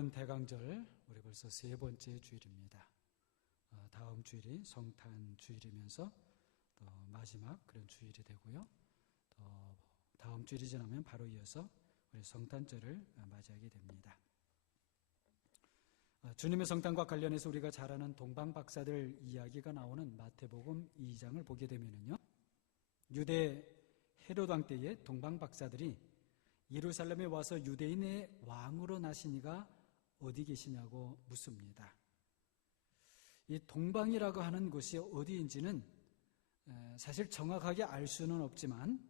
오늘은 대강절, 우리 벌써 세 번째 주일입니다. 다음 주일이 성탄 주일이면서 또 마지막 그런 주일이 되고요. 또 다음 주일이 지나면 바로 이어서 우리 성탄절을 맞이하게 됩니다. 주님의 성탄과 관련해서 우리가 잘 아는 동방박사들 이야기가 나오는 마태복음 2장을 보게 되면요, 유대 헤롯 왕 때의 동방박사들이 예루살렘에 와서 유대인의 왕으로 나시니가 어디 계시냐고 묻습니다. 이 동방이라고 하는 곳이 어디인지는 사실 정확하게 알 수는 없지만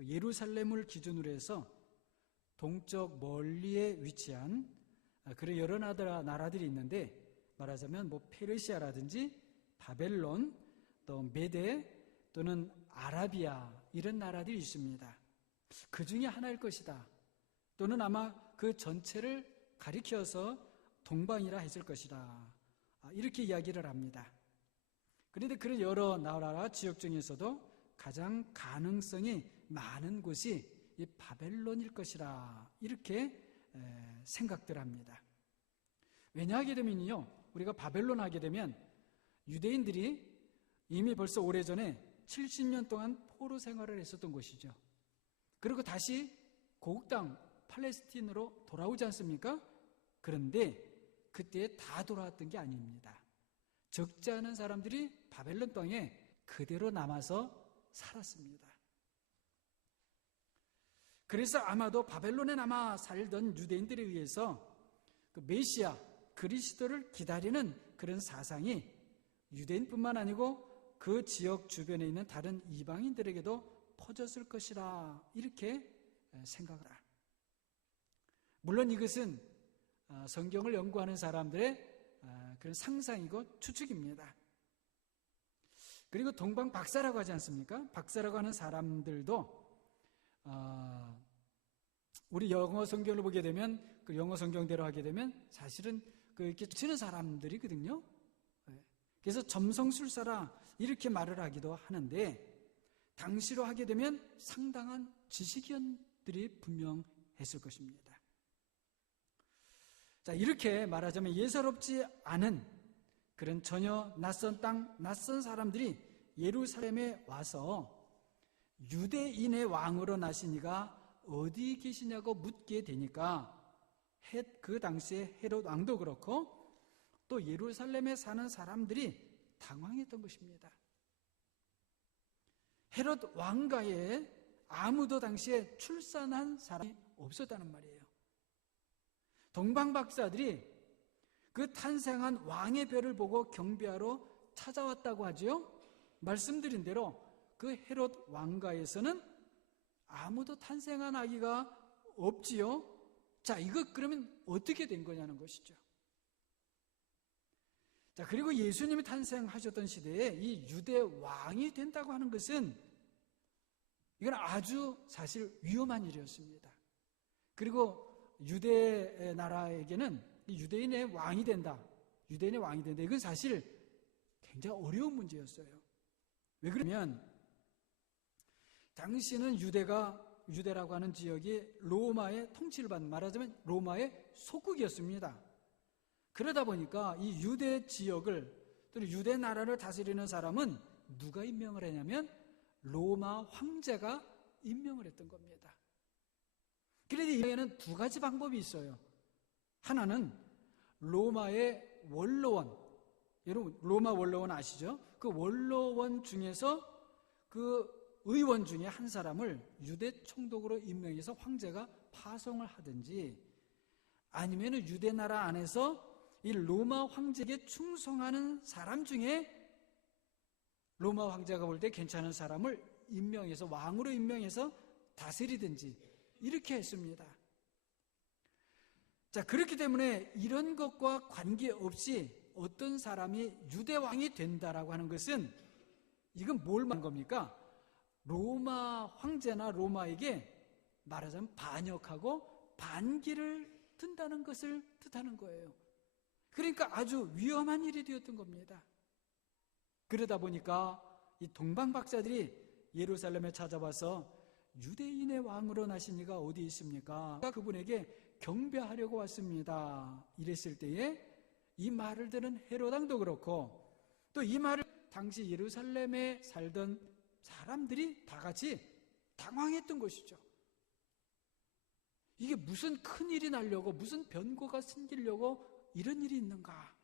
예루살렘을 기준으로 해서 동쪽 멀리에 위치한 그런 여러 나라들이 있는데, 말하자면 페르시아라든지 바벨론, 또 메데 또는 아라비아, 이런 나라들이 있습니다. 그 중에 하나일 것이다, 또는 아마 그 전체를 가리켜서 동방이라 했을 것이다, 이렇게 이야기를 합니다. 그런데 그런 여러 나라 지역 중에서도 가장 가능성이 많은 곳이 이 바벨론일 것이라, 이렇게 생각들 합니다. 왜냐하게 되면요, 우리가 바벨론 하게 되면 유대인들이 이미 벌써 오래전에 70년 동안 포로 생활을 했었던 곳이죠. 그리고 다시 고국 땅 팔레스틴으로 돌아오지 않습니까? 그런데 그때 다 돌아왔던 게 아닙니다. 적지 않은 사람들이 바벨론 땅에 그대로 남아서 살았습니다. 그래서 아마도 바벨론에 남아 살던 유대인들에 의해서 그 메시아, 그리스도를 기다리는 그런 사상이 유대인뿐만 아니고 그 지역 주변에 있는 다른 이방인들에게도 퍼졌을 것이라, 이렇게 생각을 합니다. 물론 이것은 성경을 연구하는 사람들의 그런 상상이고 추측입니다. 그리고 동방 박사라고 하지 않습니까? 박사라고 하는 사람들도 우리 영어 성경을 보게 되면, 그 영어 성경대로 하게 되면 사실은 이렇게 치는 사람들이거든요. 그래서 점성술사라 이렇게 말을 하기도 하는데, 당시로 하게 되면 상당한 지식인들이 분명했을 것입니다. 자, 이렇게 말하자면 예사롭지 않은 그런 전혀 낯선 땅, 낯선 사람들이 예루살렘에 와서 유대인의 왕으로 나시니가 어디 계시냐고 묻게 되니까 그 당시에 헤롯 왕도 그렇고 또 예루살렘에 사는 사람들이 당황했던 것입니다. 헤롯 왕가에 아무도 당시에 출산한 사람이 없었다는 말이에요. 동방박사들이 그 탄생한 왕의 별을 보고 경배하러 찾아왔다고 하죠. 말씀드린 대로 그 헤롯 왕가에서는 아무도 탄생한 아기가 없지요. 자, 이거 그러면 어떻게 된 거냐는 것이죠. 자, 그리고 예수님이 탄생하셨던 시대에 이 유대 왕이 된다고 하는 것은 이건 아주 사실 위험한 일이었습니다. 그리고 유대 나라에게는 유대인의 왕이 된다, 유대인의 왕이 된다, 이건 사실 굉장히 어려운 문제였어요. 왜 그러냐면 당시는 유대라고 하는 지역이 로마의 통치를 받는, 말하자면 로마의 속국이었습니다. 그러다 보니까 이 유대 지역을, 또는 유대 나라를 다스리는 사람은 누가 임명을 했냐면 로마 황제가 임명을 했던 겁니다. 그런데 이에는 두 가지 방법이 있어요. 하나는 로마의 원로원, 여러분 로마 원로원 아시죠? 그 원로원 중에서 그 의원 중에 한 사람을 유대 총독으로 임명해서 황제가 파송을 하든지, 아니면 유대 나라 안에서 이 로마 황제에게 충성하는 사람 중에 로마 황제가 볼 때 괜찮은 사람을 임명해서 왕으로 임명해서 다스리든지, 이렇게 했습니다. 자, 그렇기 때문에 이런 것과 관계없이 어떤 사람이 유대 왕이 된다라고 하는 것은 이건 뭘 말하는 겁니까? 로마 황제나 로마에게 말하자면 반역하고 반기를 든다는 것을 뜻하는 거예요. 그러니까 아주 위험한 일이 되었던 겁니다. 그러다 보니까 이 동방박사들이 예루살렘에 찾아와서 유대인의 왕으로 나시니가 어디 있습니까? 그분에게 경배하려고 왔습니다. 이랬을 때에 이 말을 들은 헤롯 왕도 그렇고 또 이 말을 당시 예루살렘에 살던 사람들이 다 같이 당황했던 것이죠. 이게 무슨 큰일이 나려고, 무슨 변고가 생기려고 이런 일이 있는가?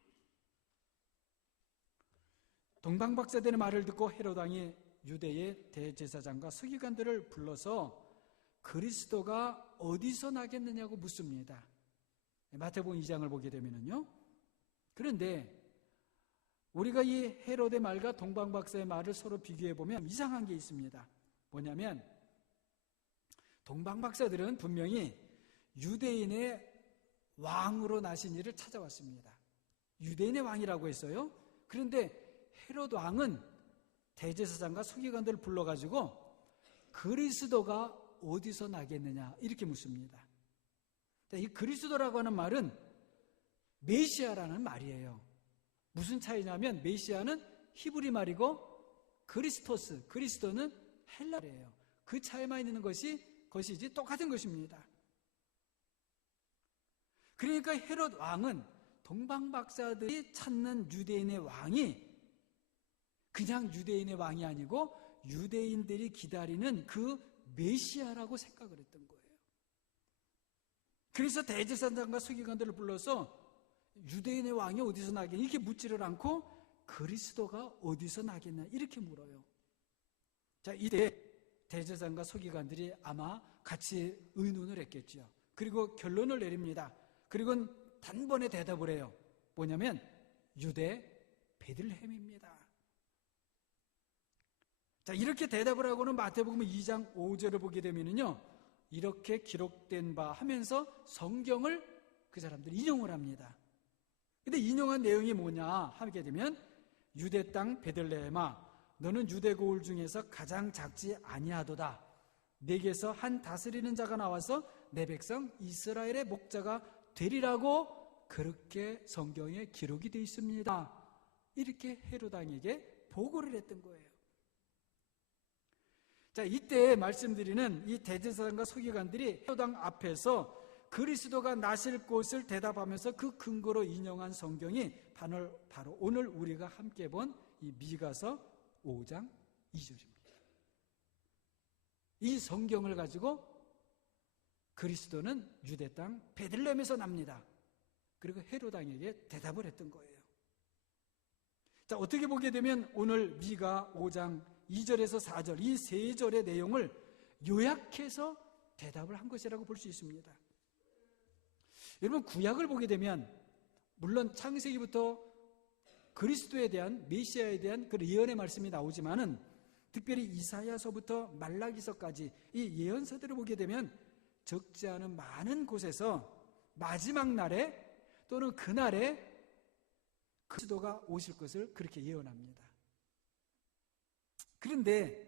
동방박사들의 말을 듣고 헤롯 왕이 유대의 대제사장과 서기관들을 불러서 그리스도가 어디서 나겠느냐고 묻습니다. 마태복음 2장을 보게 되면요. 그런데 우리가 이 헤롯의 말과 동방박사의 말을 서로 비교해 보면 이상한 게 있습니다. 뭐냐면 동방박사들은 분명히 유대인의 왕으로 나신 이를 찾아왔습니다. 유대인의 왕이라고 했어요. 그런데 헤롯 왕은 대제사장과 서기관들을 불러가지고 그리스도가 어디서 나겠느냐 이렇게 묻습니다. 이 그리스도라고 하는 말은 메시아라는 말이에요. 무슨 차이냐면 메시아는 히브리 말이고 그리스토스, 그리스도는 헬라어예요. 그 차이만 있는 것이지 똑같은 것입니다. 그러니까 헤롯 왕은 동방박사들이 찾는 유대인의 왕이 그냥 유대인의 왕이 아니고 유대인들이 기다리는 그 메시아라고 생각을 했던 거예요. 그래서 대제사장과 서기관들을 불러서 유대인의 왕이 어디서 나겠냐 이렇게 묻지를 않고 그리스도가 어디서 나겠냐 이렇게 물어요. 자, 이때 대제사장과 서기관들이 아마 같이 의논을 했겠죠. 그리고 결론을 내립니다. 그리고 단번에 대답을 해요. 뭐냐면 유대 베들레헴입니다. 자, 이렇게 대답을 하고는 마태복음 2장 5절을 보게 되면요, 이렇게 기록된 바 하면서 성경을 그 사람들이 인용을 합니다. 근데 인용한 내용이 뭐냐 하게 되면 유대 땅 베들레헴아 너는 유대 고을 중에서 가장 작지 아니하도다. 내게서 한 다스리는 자가 나와서 내 백성 이스라엘의 목자가 되리라고 그렇게 성경에 기록이 되어 있습니다. 이렇게 헤롯 왕에게 보고를 했던 거예요. 자, 이때 말씀드리는 이 대제사장과 서기관들이 헤롯 왕 앞에서 그리스도가 나실 곳을 대답하면서 그 근거로 인용한 성경이 바로 오늘 우리가 함께 본 이 미가서 5장 2절입니다. 이 성경을 가지고 그리스도는 유대 땅 베들레헴에서 납니다. 그리고 헤롯 왕에게 대답을 했던 거예요. 자, 어떻게 보게 되면 오늘 미가 5장 2절에서 4절 이 세 절의 내용을 요약해서 대답을 한 것이라고 볼 수 있습니다. 여러분, 구약을 보게 되면 물론 창세기부터 그리스도에 대한, 메시아에 대한 그 예언의 말씀이 나오지만은 특별히 이사야서부터 말라기서까지 이 예언서들을 보게 되면 적지 않은 많은 곳에서 마지막 날에 또는 그날에 그리스도가 오실 것을 그렇게 예언합니다. 그런데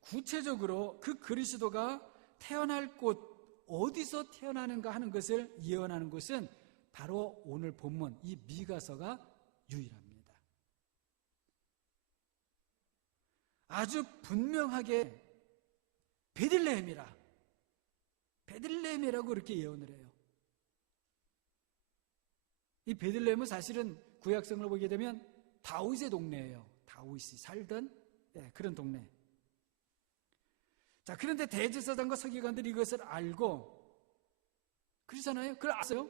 구체적으로 그 그리스도가 태어날 곳, 어디서 태어나는가 하는 것을 예언하는 것은 바로 오늘 본문 이 미가서가 유일합니다. 아주 분명하게 베들레헴이라고 이렇게 예언을 해요. 이 베들레헴은 사실은 구약성을 보게 되면 다윗의 동네예요. 다윗이 살던 그런 동네. 자, 그런데 대제사장과 서기관들이 이것을 알고 그러잖아요. 그걸 아세요?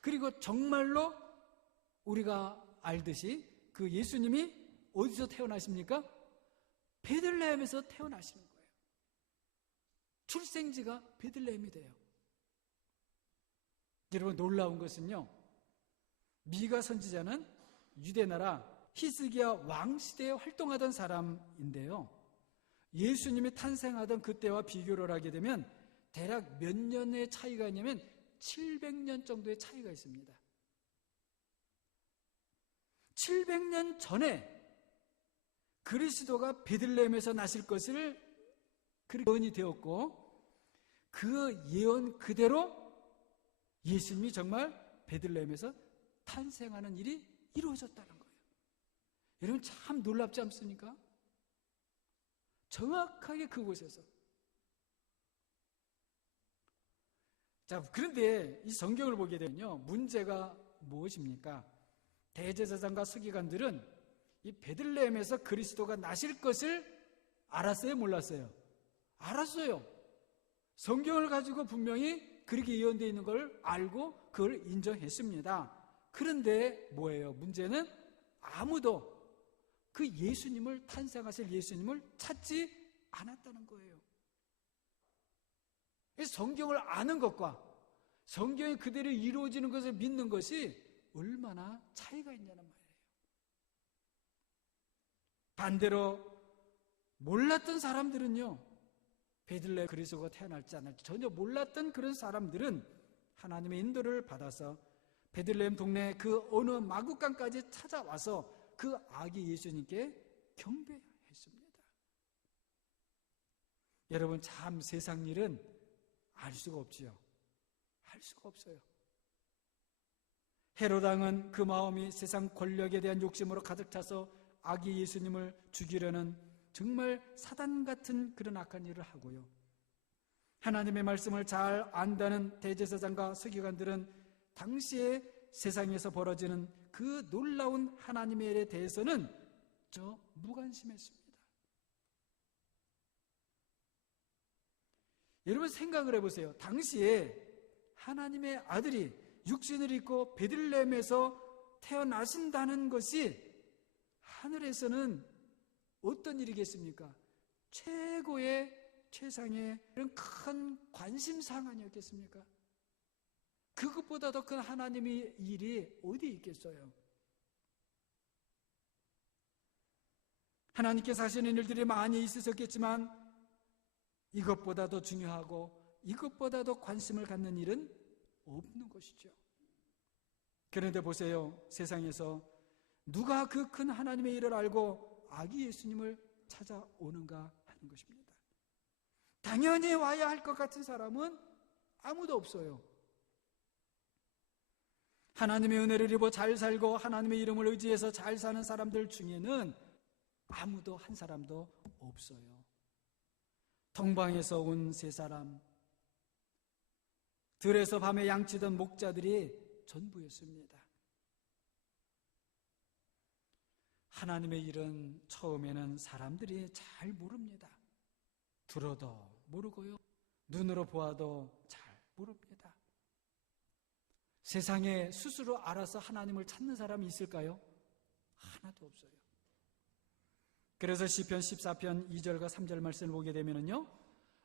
그리고 정말로 우리가 알듯이 그 예수님이 어디서 태어나십니까? 베들레헴에서 태어나시는 거예요. 출생지가 베들레헴이 돼요. 여러분, 놀라운 것은요, 미가 선지자는 유대나라 히스기야 왕 시대에 활동하던 사람인데요, 예수님이 탄생하던 그때와 비교를 하게 되면 대략 몇 년의 차이가 있냐면 700년 정도의 차이가 있습니다. 700년 전에 그리스도가 베들레헴에서 나실 것을 그렇게 예언이 되었고, 그 예언 그대로 예수님이 정말 베들레헴에서 탄생하는 일이 이루어졌다는 거예요. 여러분, 참 놀랍지 않습니까? 정확하게 그곳에서. 자, 그런데 이 성경을 보게 되면요, 문제가 무엇입니까? 대제사장과 서기관들은 이 베들레헴에서 그리스도가 나실 것을 알았어요, 몰랐어요? 알았어요. 성경을 가지고 분명히 그렇게 예언되어 있는 걸 알고 그걸 인정했습니다. 그런데 뭐예요? 문제는 아무도 그 예수님을, 탄생하실 예수님을 찾지 않았다는 거예요. 성경을 아는 것과 성경이 그대로 이루어지는 것을 믿는 것이 얼마나 차이가 있냐는 말이에요. 반대로 몰랐던 사람들은요, 베들레헴 그리스도가 태어날지 않을지 전혀 몰랐던 그런 사람들은 하나님의 인도를 받아서 베들레헴 동네 그 어느 마구간까지 찾아와서 그 아기 예수님께 경배했습니다. 여러분, 참 세상 일은 알 수가 없지요. 알 수가 없어요. 헤롯 왕은 그 마음이 세상 권력에 대한 욕심으로 가득 차서 아기 예수님을 죽이려는 정말 사단 같은 그런 악한 일을 하고요. 하나님의 말씀을 잘 안다는 대제사장과 서기관들은 당시에 세상에서 벌어지는 그 놀라운 하나님의 일에 대해서는 무관심했습니다. 여러분 생각을 해보세요. 당시에 하나님의 아들이 육신을 입고 베들레헴에서 태어나신다는 것이 하늘에서는 어떤 일이겠습니까? 최고의 최상의 그런 큰 관심사항 아니었겠습니까? 그것보다 더 큰 하나님의 일이 어디 있겠어요? 하나님께서 하시는 일들이 많이 있으셨겠지만 이것보다 더 중요하고 이것보다 더 관심을 갖는 일은 없는 것이죠. 그런데 보세요. 세상에서 누가 그 큰 하나님의 일을 알고 아기 예수님을 찾아오는가 하는 것입니다. 당연히 와야 할 것 같은 사람은 아무도 없어요. 하나님의 은혜를 입어 잘 살고 하나님의 이름을 의지해서 잘 사는 사람들 중에는 아무도 한 사람도 없어요. 동방에서 온 세 사람, 들에서 밤에 양치던 목자들이 전부였습니다. 하나님의 일은 처음에는 사람들이 잘 모릅니다. 들어도 모르고요, 눈으로 보아도 잘 모릅니다. 세상에 스스로 알아서 하나님을 찾는 사람이 있을까요? 하나도 없어요. 그래서 시편 14편 2절과 3절 말씀을 보게 되면요,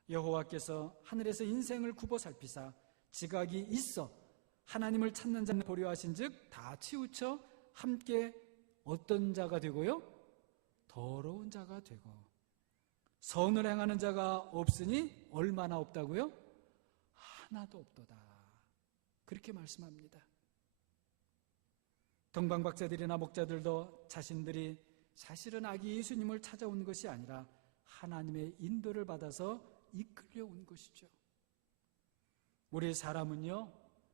여호와께서 하늘에서 인생을 굽어 살피사 지각이 있어 하나님을 찾는 자는 보려 하신즉 다 치우쳐 함께 어떤 자가 되고요? 더러운 자가 되고 선을 행하는 자가 없으니 얼마나 없다고요? 하나도 없도다. 그렇게 말씀합니다. 동방박사들이나 목자들도 자신들이 사실은 아기 예수님을 찾아온 것이 아니라 하나님의 인도를 받아서 이끌려온 것이죠. 우리 사람은요,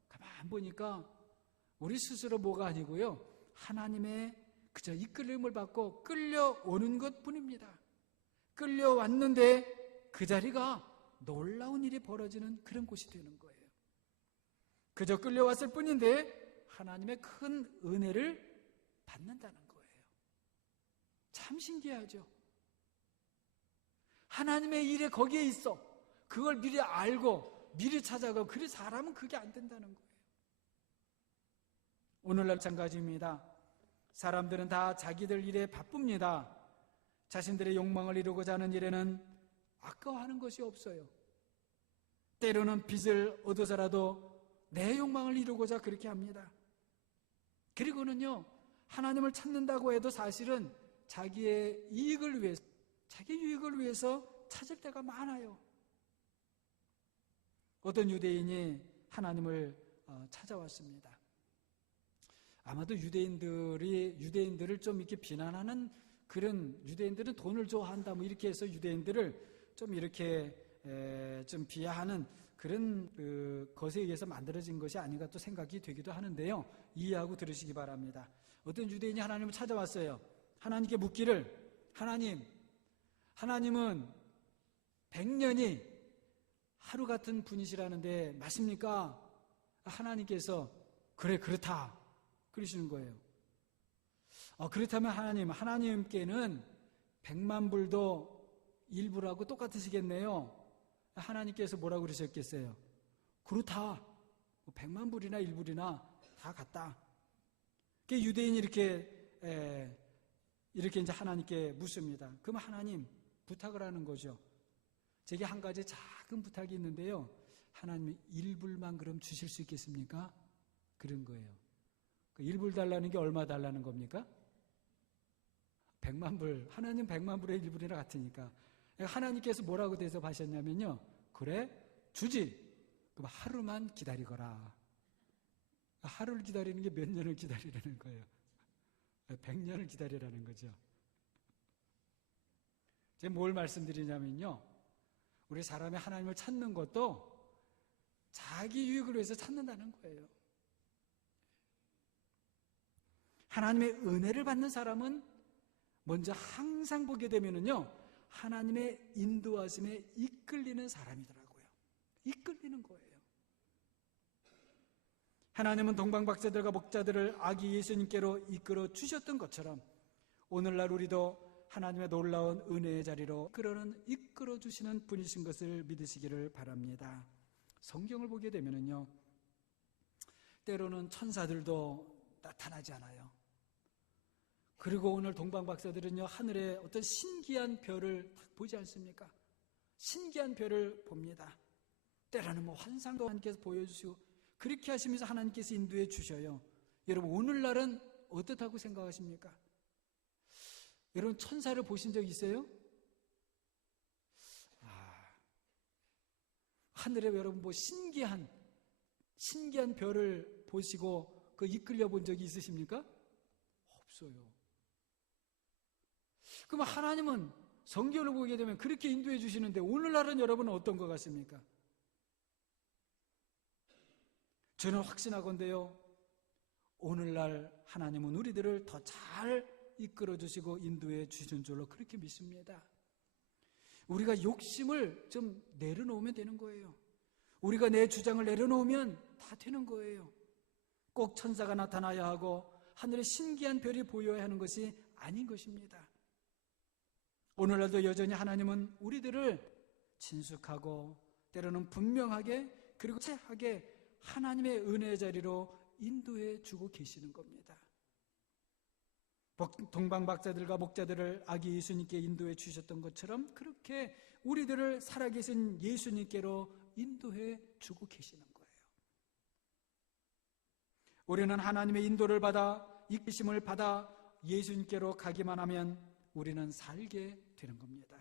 가만 보니까 우리 스스로 뭐가 아니고요, 하나님의 그저 이끌림을 받고 끌려오는 것 뿐입니다. 끌려왔는데 그 자리가 놀라운 일이 벌어지는 그런 곳이 되는 거예요. 그저 끌려왔을 뿐인데 하나님의 큰 은혜를 받는다는 거예요. 참 신기하죠. 하나님의 일에 거기에 있어. 그걸 미리 알고 미리 찾아가고, 그래 사람은 그게 안 된다는 거예요. 오늘날 마찬가지입니다. 사람들은 다 자기들 일에 바쁩니다. 자신들의 욕망을 이루고자 하는 일에는 아까워하는 것이 없어요. 때로는 빚을 얻어서라도 내 욕망을 이루고자 그렇게 합니다. 그리고는요, 하나님을 찾는다고 해도 사실은 자기의 이익을 위해서, 자기 유익을 위해서 찾을 때가 많아요. 어떤 유대인이 하나님을 찾아왔습니다. 아마도 유대인들을 좀 이렇게 비난하는 그런, 유대인들은 돈을 좋아한다 뭐 이렇게 해서 유대인들을 좀 이렇게 좀 비하하는 그런 것에 의해서 만들어진 것이 아닌가 또 생각이 되기도 하는데요. 이해하고 들으시기 바랍니다. 어떤 유대인이 하나님을 찾아왔어요. 하나님께 묻기를, 하나님은 100년이 하루 같은 분이시라는데 맞습니까? 하나님께서 그래 그렇다 그러시는 거예요. 그렇다면 하나님께는 100만 불도 일부라고 똑같으시겠네요. 하나님께서 뭐라고 그러셨겠어요? 그렇다. 100만 불이나 일불이나 다 같다. 유대인이 이렇게 이제 하나님께 묻습니다. 그럼 하나님 부탁을 하는 거죠. 제게 한 가지 작은 부탁이 있는데요. 하나님 1불만 그럼 주실 수 있겠습니까? 그런 거예요. 그 1불 달라는 게 얼마 달라는 겁니까? 100만 불. 하나님 100만 불의 1불이나 같으니까. 하나님께서 뭐라고 대접하셨냐면요. 그래 주지. 그럼 하루만 기다리거라. 하루를 기다리는 게 몇 년을 기다리라는 거예요. 100년을 기다리라는 거죠. 제가 뭘 말씀드리냐면요. 우리 사람이 하나님을 찾는 것도 자기 유익을 위해서 찾는다는 거예요. 하나님의 은혜를 받는 사람은 먼저 항상 보게 되면은요, 하나님의 인도하심에 이끌리는 사람이더라고요. 이끌리는 거예요. 하나님은 동방박사들과 목자들을 아기 예수님께로 이끌어 주셨던 것처럼 오늘날 우리도 하나님의 놀라운 은혜의 자리로 이끌어 주시는 분이신 것을 믿으시기를 바랍니다. 성경을 보게 되면은요, 때로는 천사들도 나타나지 않아요. 그리고 오늘 동방박사들은요, 하늘에 어떤 신기한 별을 딱 보지 않습니까? 신기한 별을 봅니다. 때로는 환상도 하나님께서 보여주시고, 그렇게 하시면서 하나님께서 인도해 주셔요. 여러분, 오늘날은 어떻다고 생각하십니까? 여러분, 천사를 보신 적 있어요? 하늘에 여러분 신기한 별을 보시고 이끌려 본 적이 있으십니까? 없어요. 그럼 하나님은 성경을 보게 되면 그렇게 인도해 주시는데 오늘날은 여러분은 어떤 것 같습니까? 저는 확신하건대요, 오늘날 하나님은 우리들을 더 잘 이끌어 주시고 인도해 주신 줄로 그렇게 믿습니다. 우리가 욕심을 좀 내려놓으면 되는 거예요. 우리가 내 주장을 내려놓으면 다 되는 거예요. 꼭 천사가 나타나야 하고 하늘에 신기한 별이 보여야 하는 것이 아닌 것입니다. 오늘날도 여전히 하나님은 우리들을 친숙하고 때로는 분명하게 그리고 체하게 하나님의 은혜의 자리로 인도해 주고 계시는 겁니다. 동방박사들과 목자들을 아기 예수님께 인도해 주셨던 것처럼 그렇게 우리들을 살아계신 예수님께로 인도해 주고 계시는 거예요. 우리는 하나님의 인도를 받아 이끄심을 받아 예수님께로 가기만 하면 우리는 살게 되는 겁니다.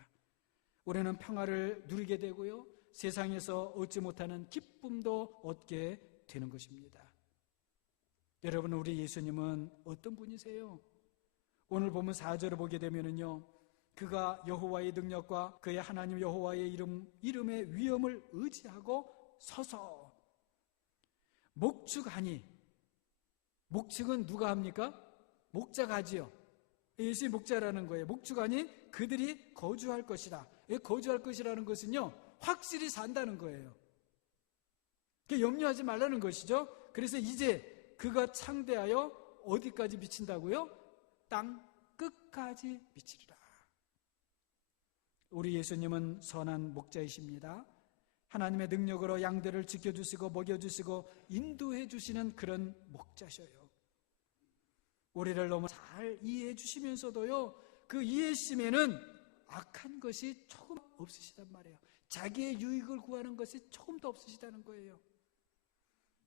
우리는 평화를 누리게 되고요, 세상에서 얻지 못하는 기쁨도 얻게 되는 것입니다. 여러분, 우리 예수님은 어떤 분이세요? 오늘 보면 4절을 보게 되면은요, 그가 여호와의 능력과 그의 하나님 여호와의 이름의 위엄을 의지하고 서서 목축하니, 목축은 누가 합니까? 목자가 하지요. 예수의 목자라는 거예요. 목축하니 그들이 거주할 것이다. 거주할 것이라는 것은요, 확실히 산다는 거예요. 염려하지 말라는 것이죠. 그래서 이제 그가 창대하여 어디까지 미친다고요? 땅 끝까지 미치리라. 우리 예수님은 선한 목자이십니다. 하나님의 능력으로 양들을 지켜주시고 먹여주시고 인도해 주시는 그런 목자셔요. 우리를 너무 잘 이해해 주시면서도요, 그 이해심에는 악한 것이 조금 없으시단 말이에요. 자기의 유익을 구하는 것이 조금도 없으시다는 거예요.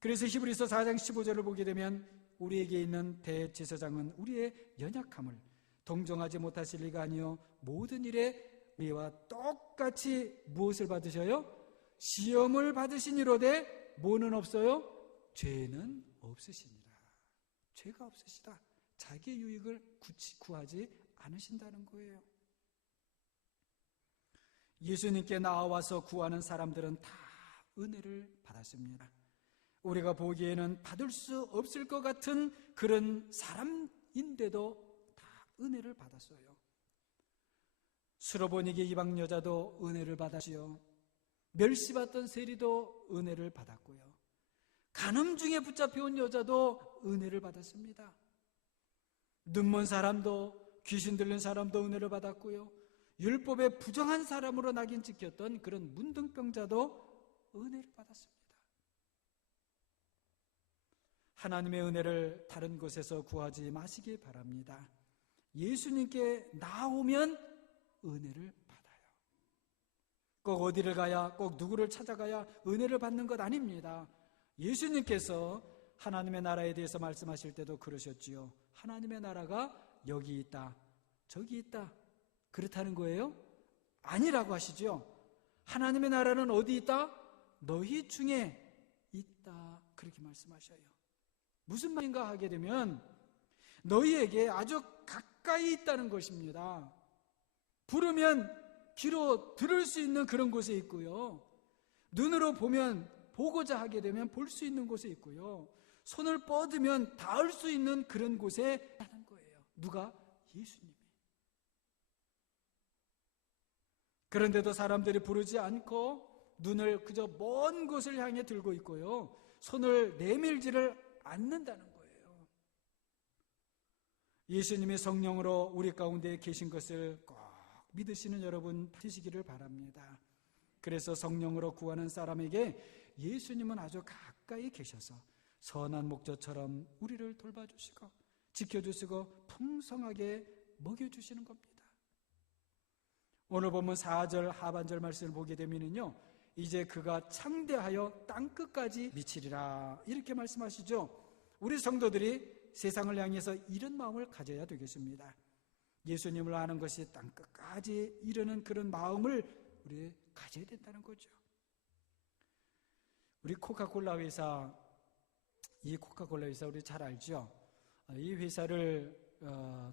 그래서 히브리서 4장 15절을 보게 되면 우리에게 있는 대제사장은 우리의 연약함을 동정하지 못하실 리가 아니요 모든 일에 우리와 똑같이 무엇을 받으셔요? 시험을 받으시니로되 뭐는 없어요? 죄는 없으시니라. 죄가 없으시다. 자기의 유익을 구하지 않으신다는 거예요. 예수님께 나와서 구하는 사람들은 다 은혜를 받았습니다. 우리가 보기에는 받을 수 없을 것 같은 그런 사람인데도 다 은혜를 받았어요. 수로보니게 이방 여자도 은혜를 받았지요. 멸시받던 세리도 은혜를 받았고요. 간음 중에 붙잡혀온 여자도 은혜를 받았습니다. 눈먼 사람도 귀신 들린 사람도 은혜를 받았고요. 율법에 부정한 사람으로 낙인 찍혔던 그런 문둥병자도 은혜를 받았습니다. 하나님의 은혜를 다른 곳에서 구하지 마시기 바랍니다. 예수님께 나오면 은혜를 받아요. 꼭 어디를 가야, 꼭 누구를 찾아가야 은혜를 받는 것 아닙니다. 예수님께서 하나님의 나라에 대해서 말씀하실 때도 그러셨지요. 하나님의 나라가 여기 있다, 저기 있다, 그렇다는 거예요? 아니라고 하시죠. 하나님의 나라는 어디 있다? 너희 중에 있다, 그렇게 말씀하셔요. 무슨 말인가 하게 되면 너희에게 아주 가까이 있다는 것입니다. 부르면 귀로 들을 수 있는 그런 곳에 있고요. 눈으로 보면 보고자 하게 되면 볼 수 있는 곳에 있고요. 손을 뻗으면 닿을 수 있는 그런 곳에 있다는 거예요. 누가? 예수님이. 그런데도 사람들이 부르지 않고 눈을 그저 먼 곳을 향해 들고 있고요. 손을 내밀지를 않는다는 거예요. 예수님이 성령으로 우리 가운데 계신 것을 꼭 믿으시는 여러분 되시기를 바랍니다. 그래서 성령으로 구하는 사람에게 예수님은 아주 가까이 계셔서 선한 목자처럼 우리를 돌봐주시고 지켜주시고 풍성하게 먹여주시는 겁니다. 오늘 보면 4절 하반절 말씀을 보게 되면요, 이제 그가 창대하여 땅끝까지 미치리라, 이렇게 말씀하시죠. 우리 성도들이 세상을 향해서 이런 마음을 가져야 되겠습니다. 예수님을 아는 것이 땅끝까지 이르는 그런 마음을 우리 가져야 된다는 거죠. 우리 코카콜라 회사, 이 코카콜라 회사 우리 잘 알죠? 이 회사를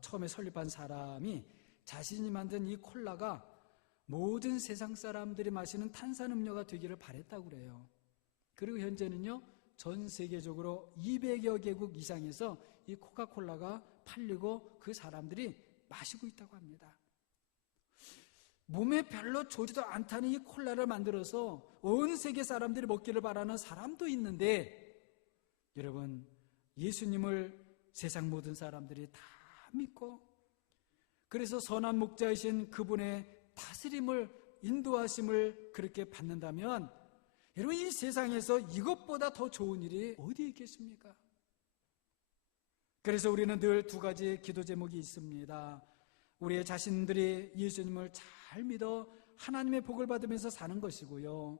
처음에 설립한 사람이 자신이 만든 이 콜라가 모든 세상 사람들이 마시는 탄산음료가 되기를 바랬다고 그래요. 그리고 현재는요, 전 세계적으로 200여 개국 이상에서 이 코카콜라가 팔리고 그 사람들이 마시고 있다고 합니다. 몸에 별로 좋지도 않다는 이 콜라를 만들어서 온 세계 사람들이 먹기를 바라는 사람도 있는데, 여러분, 예수님을 세상 모든 사람들이 다 믿고, 그래서 선한 목자이신 그분의 다스림을, 인도하심을 그렇게 받는다면, 여러분, 이 세상에서 이것보다 더 좋은 일이 어디 있겠습니까? 그래서 우리는 늘 두 가지 기도 제목이 있습니다. 우리의 자신들이 예수님을 잘 믿어 하나님의 복을 받으면서 사는 것이고요.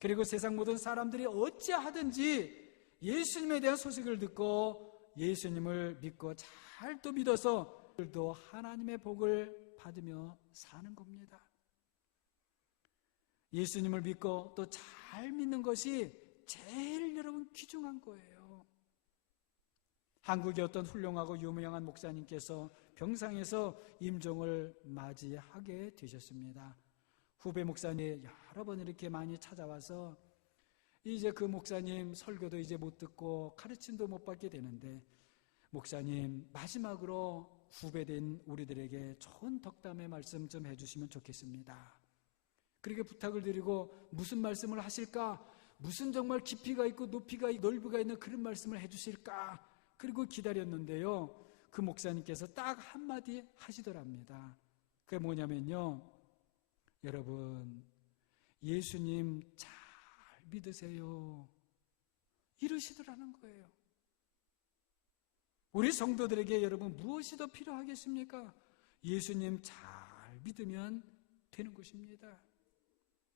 그리고 세상 모든 사람들이 어찌하든지 예수님에 대한 소식을 듣고 예수님을 믿고 잘 또 믿어서 또 하나님의 복을 받으며 사는 겁니다. 예수님을 믿고 또 잘 믿는 것이 제일 여러분 귀중한 거예요. 한국의 어떤 훌륭하고 유명한 목사님께서 병상에서 임종을 맞이하게 되셨습니다. 후배 목사님 여러 번 이렇게 많이 찾아와서 이제 그 목사님 설교도 이제 못 듣고 가르침도 못 받게 되는데, 목사님 마지막으로 후배된 우리들에게 좋은 덕담의 말씀 좀 해주시면 좋겠습니다. 그렇게 부탁을 드리고 무슨 말씀을 하실까? 무슨 정말 깊이가 있고 높이가 넓이가 있는 그런 말씀을 해주실까? 그리고 기다렸는데요, 그 목사님께서 딱 한마디 하시더랍니다. 그게 뭐냐면요, 여러분 예수님 잘 믿으세요, 이러시더라는 거예요. 우리 성도들에게 여러분 무엇이 더 필요하겠습니까? 예수님 잘 믿으면 되는 것입니다.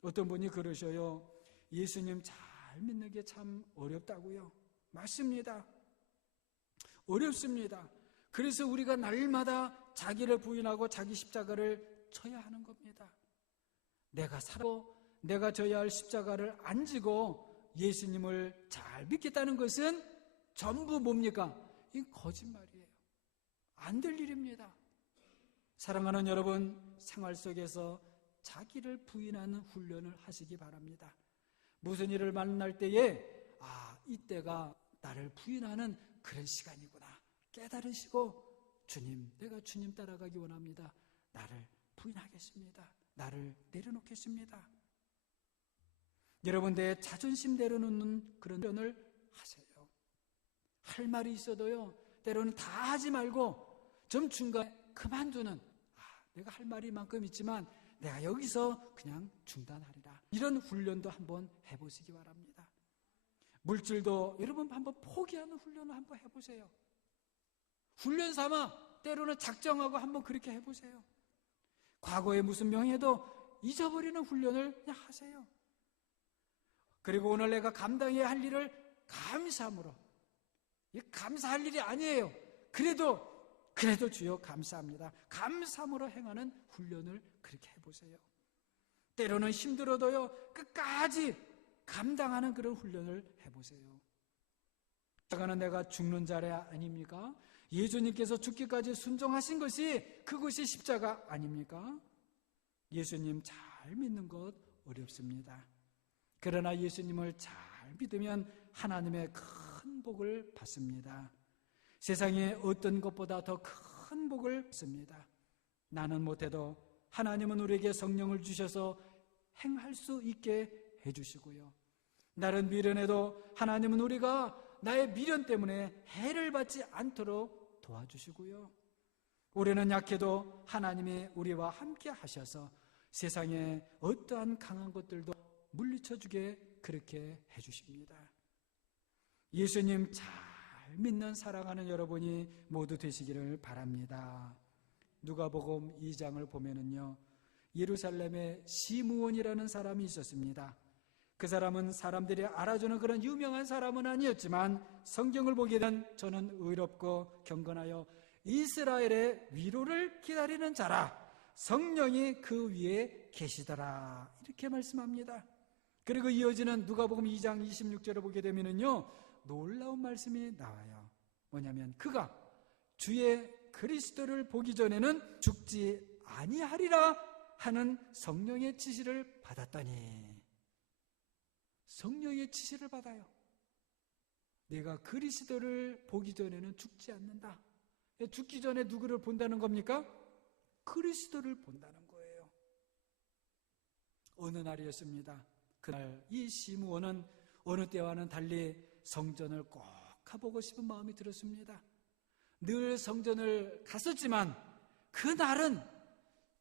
어떤 분이 그러셔요. 예수님 잘 믿는 게 참 어렵다고요. 맞습니다. 어렵습니다. 그래서 우리가 날마다 자기를 부인하고 자기 십자가를 져야 하는 겁니다. 내가 살고 내가 져야 할 십자가를 안 지고 예수님을 잘 믿겠다는 것은 전부 뭡니까? 이 거짓말이에요. 안 될 일입니다. 사랑하는 여러분, 생활 속에서 자기를 부인하는 훈련을 하시기 바랍니다. 무슨 일을 만날 때에 이때가 나를 부인하는 그런 시간이구나 깨달으시고, 주님, 내가 주님 따라가기 원합니다. 나를 부인하겠습니다. 나를 내려놓겠습니다. 여러분들의 자존심 내려놓는 그런 훈련을 하세요. 할 말이 있어도요, 때로는 다 하지 말고 좀 중간에 그만두는, 내가 할 말이 이만큼 있지만 내가 여기서 그냥 중단하리라. 이런 훈련도 한번 해보시기 바랍니다. 물질도 여러분 한번 포기하는 훈련을 한번 해보세요. 훈련 삼아 때로는 작정하고 한번 그렇게 해보세요. 과거에 무슨 명예도 잊어버리는 훈련을 그냥 하세요. 그리고 오늘 내가 감당해야 할 일을 감사함으로, 감사할 일이 아니에요. 그래도 주여 감사합니다. 감사함으로 행하는 훈련을 그렇게 해보세요. 때로는 힘들어도요, 끝까지 감당하는 그런 훈련을 해보세요. 십자가는 내가 죽는 자리 아닙니까? 예수님께서 죽기까지 순종하신 것이 그것이 십자가 아닙니까? 예수님 잘 믿는 것 어렵습니다. 그러나 예수님을 잘 믿으면 하나님의 큰 복을 받습니다. 세상에 어떤 것보다 더 큰 복을 받습니다. 나는 못해도 하나님은 우리에게 성령을 주셔서 행할 수 있게 해주시고요. 나는 미련해도 하나님은 우리가 나의 미련 때문에 해를 받지 않도록 도와주시고요. 우리는 약해도 하나님이 우리와 함께 하셔서 세상에 어떠한 강한 것들도 물리쳐주게 그렇게 해주십니다. 예수님 잘 믿는 사랑하는 여러분이 모두 되시기를 바랍니다. 누가복음 2장을 보면은요, 예루살렘에 시므온이라는 사람이 있었습니다. 그 사람은 사람들이 알아주는 그런 유명한 사람은 아니었지만 성경을 보게 된 저는 의롭고 경건하여 이스라엘의 위로를 기다리는 자라, 성령이 그 위에 계시더라, 이렇게 말씀합니다. 그리고 이어지는 누가복음 2장 26절을 보게 되면은요, 놀라운 말씀이 나와요. 뭐냐면 그가 주의 그리스도를 보기 전에는 죽지 아니하리라 하는 성령의 지시를 받았더니, 성령의 지시를 받아요. 내가 그리스도를 보기 전에는 죽지 않는다. 죽기 전에 누구를 본다는 겁니까? 그리스도를 본다는 거예요. 어느 날이었습니다. 그날 이 시므온은 어느 때와는 달리 성전을 꼭 가보고 싶은 마음이 들었습니다. 늘 성전을 갔었지만 그날은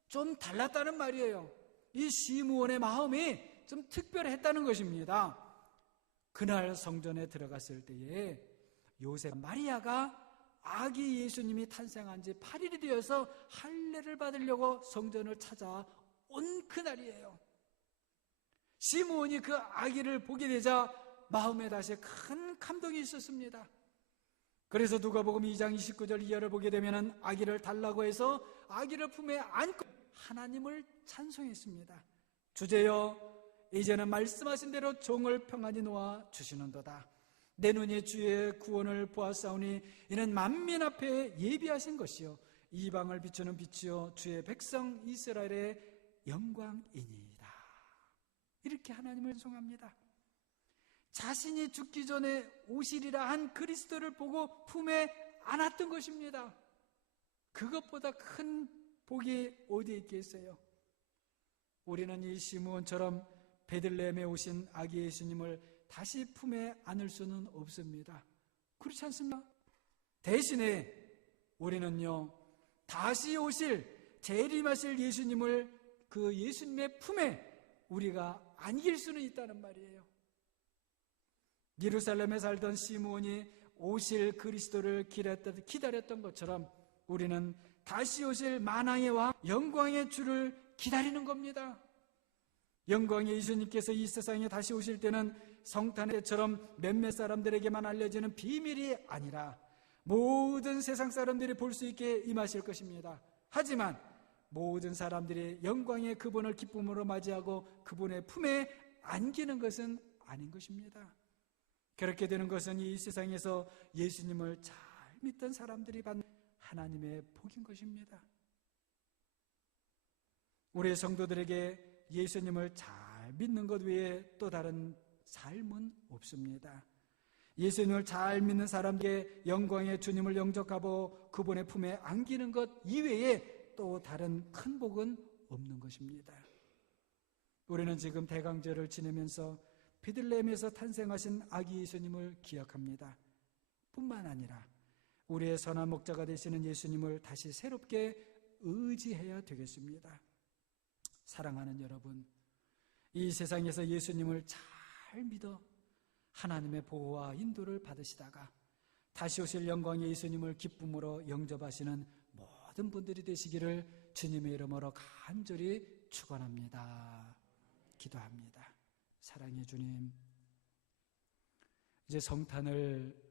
좀 달랐다는 말이에요. 이 시므온의 마음이 좀 특별했다는 것입니다. 그날 성전에 들어갔을 때에 요셉 마리아가 아기 예수님이 탄생한 지 8일이 되어서 할례를 받으려고 성전을 찾아온 그날이에요. 시므온이 그 아기를 보게 되자 마음에 다시 큰 감동이 있었습니다. 그래서 누가복음 2장 29절 이하를 보게 되면 아기를 달라고 해서 아기를 품에 안고 하나님을 찬송했습니다. 주제여, 이제는 말씀하신 대로 종을 평안히 놓아 주시는도다. 내 눈이 주의 구원을 보았사오니 이는 만민 앞에 예비하신 것이요 이방을 비추는 빛이요 주의 백성 이스라엘의 영광이니이다. 이렇게 하나님을 찬송합니다. 자신이 죽기 전에 오시리라 한 그리스도를 보고 품에 안았던 것입니다. 그것보다 큰 복이 어디에 있겠어요? 우리는 이 시므온처럼 베들레헴에 오신 아기 예수님을 다시 품에 안을 수는 없습니다. 그렇지 않습니까? 대신에 우리는요, 다시 오실 재림하실 예수님을 그 예수님의 품에 우리가 안길 수는 있다는 말이에요. 예루살렘에 살던 시므온이 오실 그리스도를 기다렸던 것처럼 우리는 다시 오실 만왕의 왕, 영광의 주를 기다리는 겁니다. 영광의 예수님께서 이 세상에 다시 오실 때는 성탄의 때처럼 몇몇 사람들에게만 알려지는 비밀이 아니라 모든 세상 사람들이 볼 수 있게 임하실 것입니다. 하지만 모든 사람들이 영광의 그분을 기쁨으로 맞이하고 그분의 품에 안기는 것은 아닌 것입니다. 그렇게 되는 것은 이 세상에서 예수님을 잘 믿던 사람들이 받는 하나님의 복인 것입니다. 우리 성도들에게 예수님을 잘 믿는 것 외에 또 다른 삶은 없습니다. 예수님을 잘 믿는 사람에게 영광의 주님을 영접하고 그분의 품에 안기는 것 이외에 또 다른 큰 복은 없는 것입니다. 우리는 지금 대강절을 지내면서 베들레헴에서 탄생하신 아기 예수님을 기억합니다. 뿐만 아니라 우리의 선한 목자가 되시는 예수님을 다시 새롭게 의지해야 되겠습니다. 사랑하는 여러분, 이 세상에서 예수님을 잘 믿어 하나님의 보호와 인도를 받으시다가 다시 오실 영광의 예수님을 기쁨으로 영접하시는 모든 분들이 되시기를 주님의 이름으로 간절히 축원합니다. 기도합니다. 사랑의 주님, 이제 성탄을